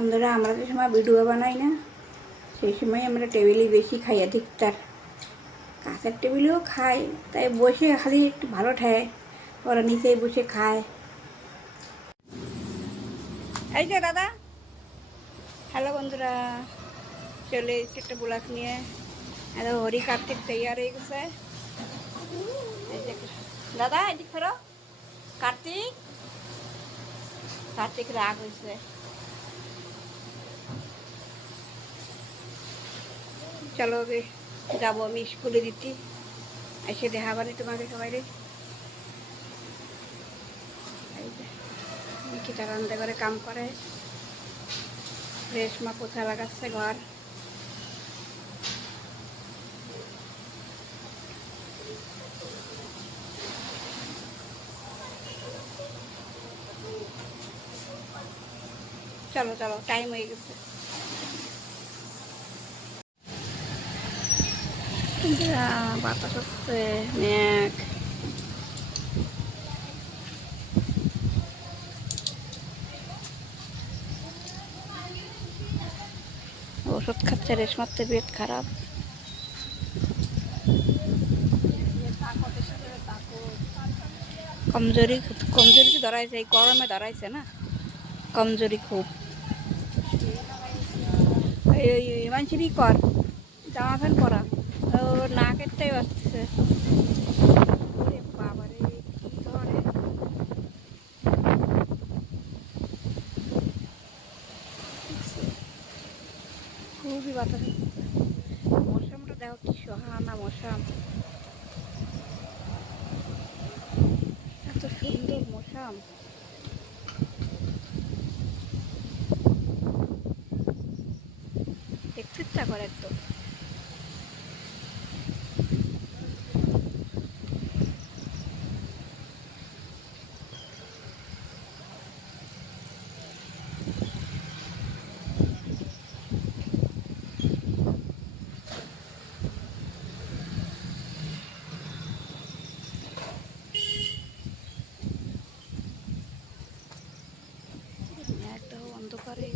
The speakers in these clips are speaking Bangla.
বন্ধুরা, আমরা যে সময় ভিডিও বানাই না সেই সময় আমরা টেবিলেই বেশি খাই, অধিকতার কাঁচের টেবিলেও খাই, তাই বসে খালি একটু ভালো ঠায় ওরা নিচেই বসে খায়। এই যে দাদা, হ্যালো বন্ধুরা, চলে এসেছি একটা ব্লগ নিয়ে। এত হরি কার্তিক তৈয়ার হয়ে গেছে। এই যে দাদা, এদিক ফেরো। কার্তিক কার্তিক রাগ হয়েছে। চলো ওকে যাবো আমি স্কুলে দিতে, এসে দেখাবানি তোমাকে সবাই রে। নিকিতা রান্না করে কাম করে, রেশমা পোছা লাগাচ্ছে ঘর। চলো চলো, টাইম হয়ে গেছে। বাতাস হচ্ছে, মেঘ। ওষুধ খাচ্ছে, রেশমার তবিয়ত খারাপ। কমজোরি কমজোরি তো ধরাইছে, এই গরমে ধরাইছে না, কমজোরি খুব। মানসিরই কর, জামা প্যান্ট পরা, ও নাকেরটাই বাঁচতেছে। বাবারে কি ধরে, খুবই বাতাস। মশামটা দেখো কি সহানা মশাম, এত সুন্দর মশাম। দেখতে ইচ্ছা করে একদম। একদম অন্ধকারে।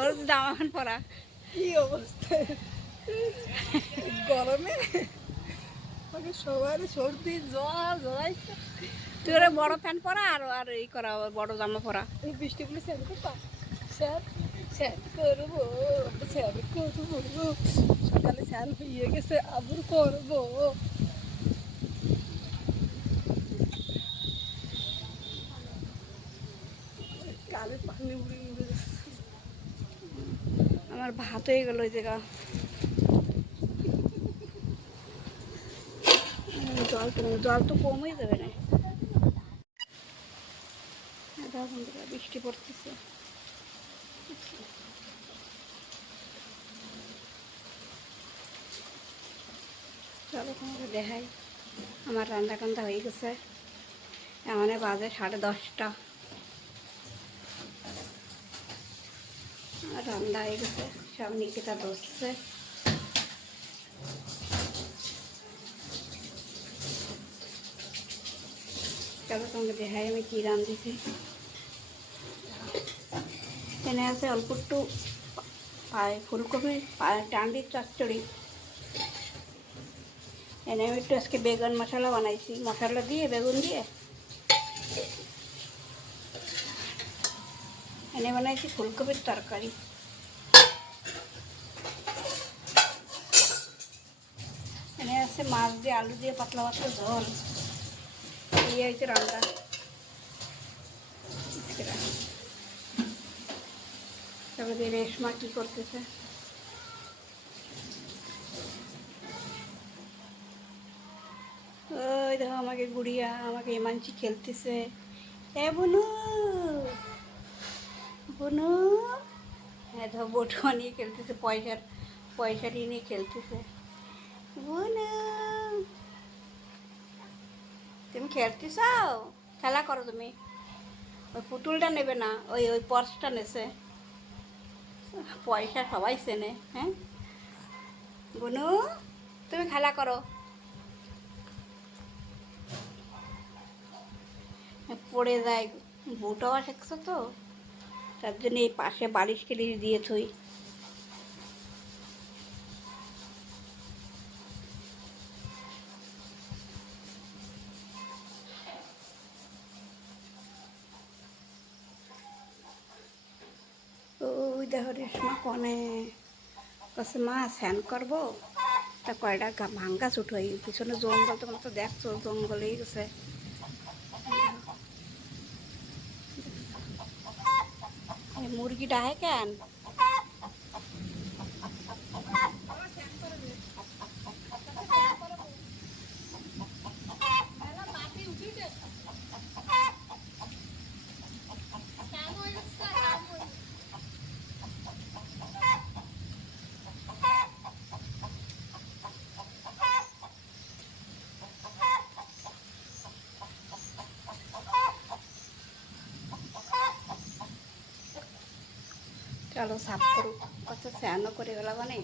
ওর জামা প্যান্ট পরা, কি অবস্থা গরমে, সবার সর্দি জ্বর জ্বরাইছে। তুই ওরা বড় প্যান্ট পরা আর আর এই করা, বড় জামা পরা। এই বৃষ্টিগুলো স্যার করবা, স্যার স্যার করবো, স্যার করবো, সকালে স্যার হয়ে গেছে আবার করবো। কালে পানি উড়ে উড়ে যাচ্ছে। আমার ভাত হয়ে গেল ওই জায়গা। জল তো কম হয়ে যাবে না। বন্ধুরা, বৃষ্টি পড়তেছে। চলো তোমাকে দেখাই, আমার রান্না টান্না হয়ে গেছে। এমন বাজে 10:30। আর রান্না হয়ে গেছে, সব নিকিতা ধরছে। চলো তোমাকে দেখাই আমি কি রাঁধেছি। এখানে আছে অল্প একটু ফুলকপি ডান্ডির চচ্চড়ি। এনে আমি একটু আজকে বেগুন মশলা বানাইছি, মশলা দিয়ে বেগুন দিয়ে এনে বানাইছি ফুলকপির তরকারি। এনে আছে মাছ দিয়ে আলু দিয়ে পাতলা পাতলা ঝোল। এই হয়েছে রান্না। তারপরে রেশমা কি করতেছে, ওই দেখো আমাকে গুড়িয়া, আমাকে ইমানচি খেলতেছে। এ বুনু, বুনু, হ্যাঁ দেখো বটুয়া নিয়ে খেলতেছে, পয়সা নিয়ে খেলতেছে। বুনু, তুমি খেলতেছ, খেলা করো তুমি। ওই পুতুলটা নেবে না, ওই ওই পার্সটা নেছে। পয়সা সবাই চেনে। হ্যাঁ বুনু, তুমি খেলা করো। পড়ে যায়, বউটাও শিখছো তো, তার জন্য এই পাশে বালিশ টেলিশ দিয়ে থই। ওই দেখো রেশমা কনে কাছে মা স্নান করবো, তা কয়টা ভাঙ্গা ছুট হয়ে পিছনে জঙ্গল, তোমরা তো দেখছো জঙ্গলেই গেছে। মুরগিটা হয় কেন? চলো সাফ করুক, কত স্নানও করে গেল মানে।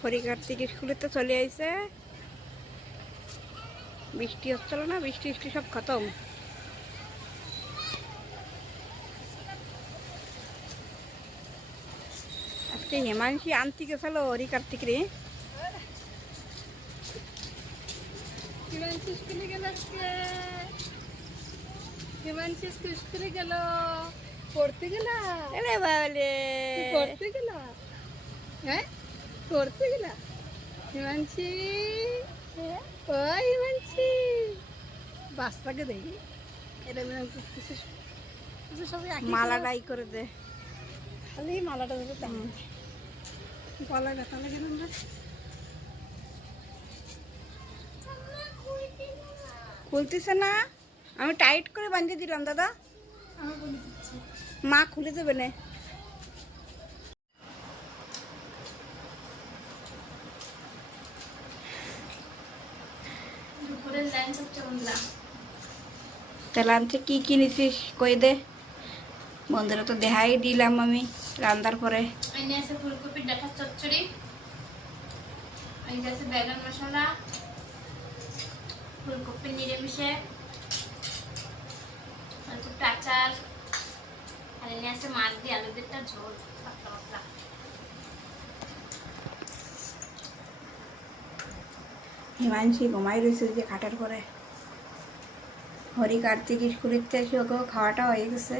হরি কার্তিক স্কুলে তো চলে আইছে, বৃষ্টি হচ্ছিল না, বৃষ্টি বৃষ্টি সব খতম। আজকে হিমাংশী আনতে গেছিল হরি কার্তিক রে। হিমাংশু স্কুলে গেল আজকে। হিমাংশু স্কুলে গেল, পড়তে গেল। আরে বাবালে, পড়তে গেল? হ্যাঁ পড়তে গেল হিমাংশী। ও হিমাংশী, বাচ্চাকে দেখি এরকম কিছু কিছু সবাই মালাটাই করে দে। খালি মালাটা ধরে গলায় ব্যথা লাগে না। খুলতেছে না, আমি টাইট করে বাঁধিয়ে দিলাম দাদা। আমি বলে দিচ্ছি, মা খুলে দেবে না। দুপুরের লাঞ্চ হচ্ছে বন্ধুরা। তা লাঞ্চে কি কি নিছিস কই দে, বন্ধুরা তো দেখাই দিলাম আমি রান্নার পরে। এনে আছে ফুলকপির ডাঁটার চচ্চড়ি, এই যে আছে বেগুন মশলা, ফুলকপির নিরামিষে, একটু আচার, আর এনে আছে মাছ দিয়ে আলু দিয়ে একটা ঝোল পাতলা পাতলা। হিমাংশী ঘুমাই রয়েছে যে খাটের পরে। হরি কার্তিক স্কুলের থেকে এসে ওকেও খাওয়াটা হয়ে গেছে।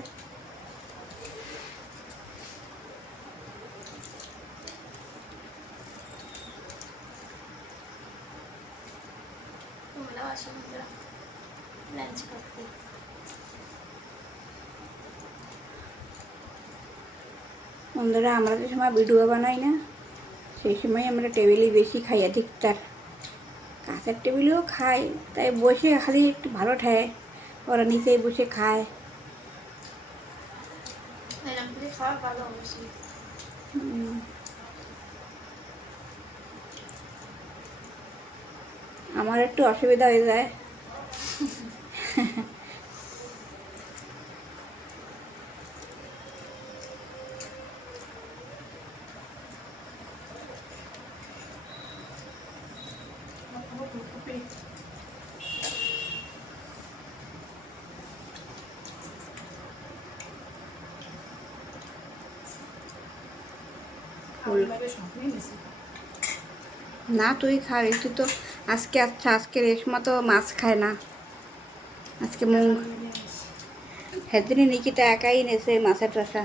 তোমরাও আসো বন্ধুরা লাঞ্চ করতে। বন্ধুরা আমরা যে সময় ভিডিও বানাই না, সেই সময় আমরা টেবিলে বেশি খাই, ঠিকঠাক কাঁচের টেবিলেও খাই, তাই বসে খালি একটু ভালো ঠায়, ওরা নিচেই বসে খায়। এরকম করে খাওয়া ভালো অবশ্যই। আমার একটু অসুবিধা হয়ে যায়। না তুই খাবি, তুই তো আজকে, আচ্ছা আজকে রেশমা তো মাছ খায় না, আজকে সেদিনই নিকিতা একাই নেছে মাছের রসা,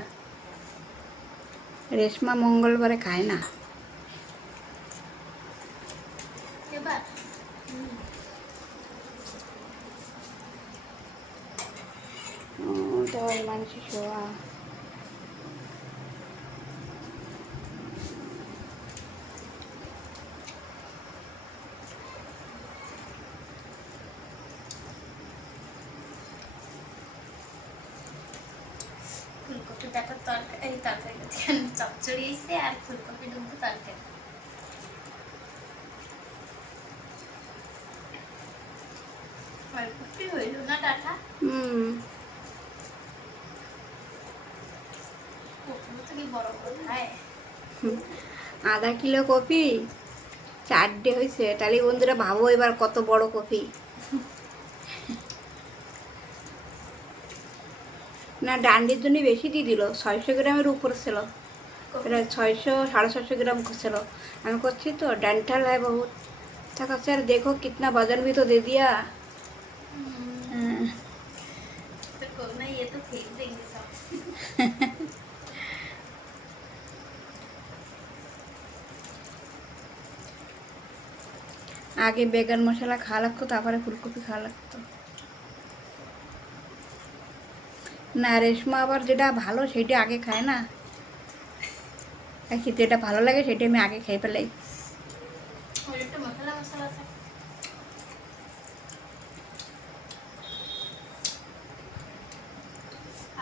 রেশমা মঙ্গলবারে খায় না। এবার দেওয়ার মানুষ শোয়া। ফুলকপি ডাঁটার তরকারি, এই তরকারি চচ্চড়ি এসে আর ফুলকপি ডুবো তরকারি। হুম, আধা কিলো কপি 4 হয়েছে, তাহলে বন্ধুরা ভাবো এবার কত বড় কপি। না ডান্ডির জন্য বেশি দিয়ে দিল, 600 গ্রামের উপর ছিল, প্রায় 600 650 ग्राम ছিল। আমি করছি তো डंठल है बहुत, था सर देखो कितना वजन भी तो दे दिया। हाँ। আগে বেগুন মশলা খাওয়া লাগতো, তারপরে ফুলকপি খাওয়া লাগতো। না রেশমা আবার যেটা ভালো সেটা আগে খায় না, খেতে যেটা ভালো লাগে সেটা আমি আগে খেয়ে ফেলাই।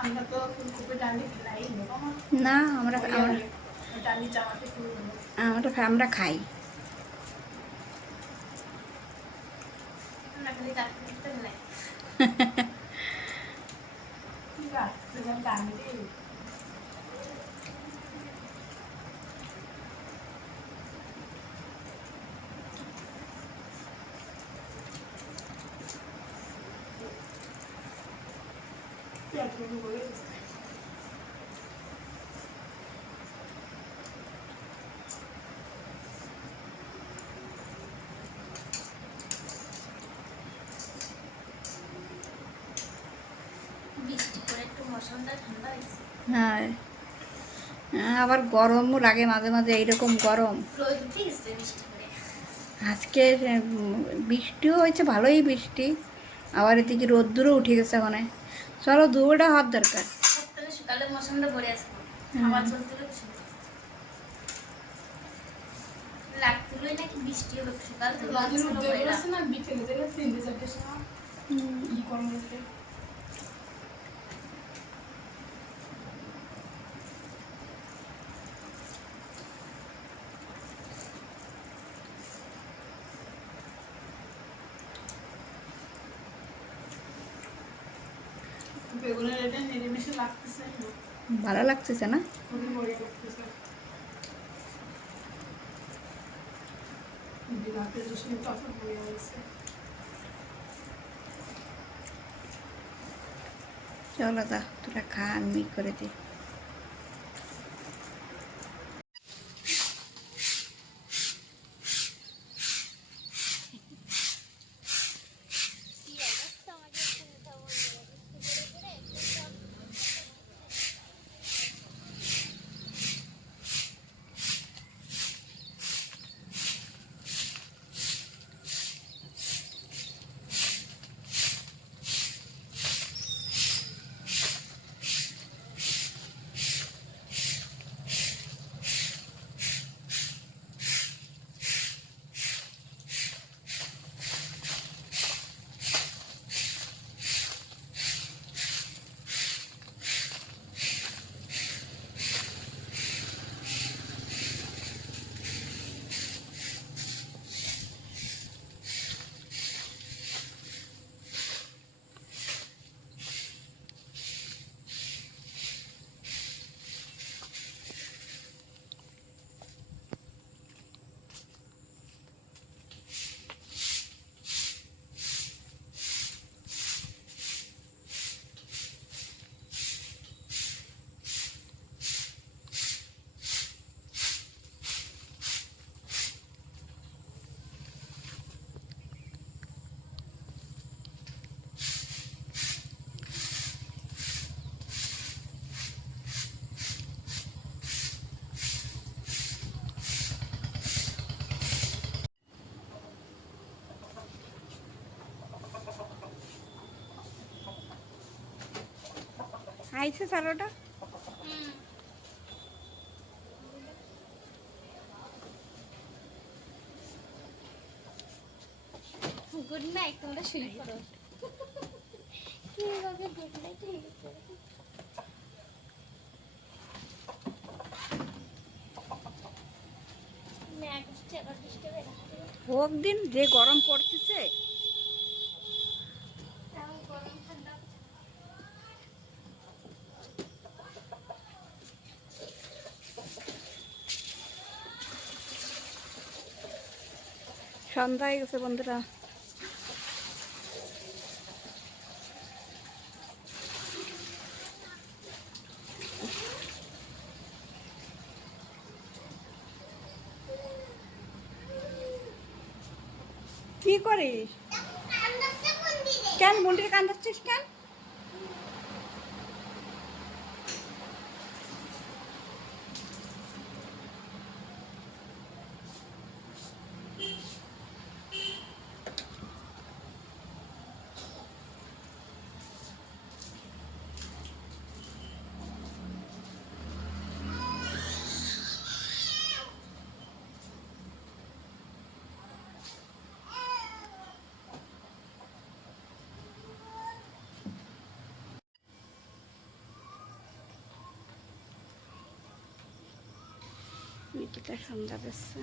আমরা তো ফুলকপি ডালি খাই না আমরা আমরা ডালি চামাতে আমরা খাই। হ্যাঁ, আবার গরমও লাগে মাঝে মাঝে, এইরকম গরম। আজকে বৃষ্টিও হয়েছে, ভালোই বৃষ্টি, আবার এদিকে রোদ্দুরও উঠে গেছে। ওখানে চলো দুপুরটা হওয়ার দরকার। সকালে মৌসুমটা ভরে আসবো, আবার চলতে লাগছিলই নাকি বৃষ্টি হবে সকাল থেকে না বিকেলে থেকে 3-4টার সময় কি করব বলতে। বেগুনের এটা নিরামিষে লাগতেছে না, ভালো লাগতেছে না। খুবই মজা লাগতেছে। দিনাতে জুসনি তো আসলে মজা হয়েছে। চলো দা তোরা খা, আমি করে দিই। আইছে চালোটা। গুড নাইট, তোমরা শুয়ে পড়ো। কিভাবে গুড নাইট হয়ে গেছে? হোক দিন, যে গরম পড়তেছে সন্ধ্যা হয়ে গেছে বন্ধুরা। কি করিস? কেন মন্দিরে কান্দাচ্ছিস কেন? মিকিটা সন্ধ্যা দিচ্ছে।